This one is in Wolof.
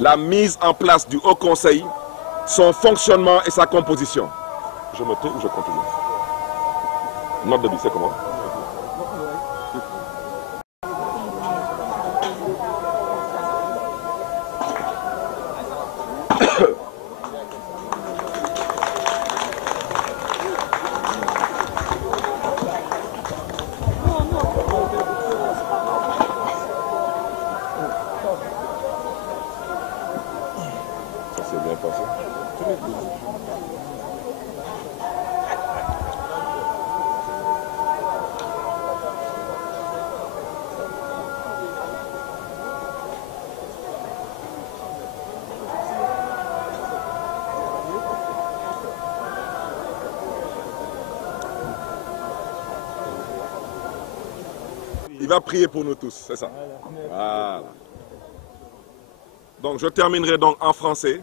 la mise en place du Haut Conseil, son fonctionnement et sa composition. Je me tais ou je continue? Note de vie, c'est comment? Ça s'est bien passé. Il va prier pour nous tous, c'est ça. Voilà. Donc je terminerai donc en français.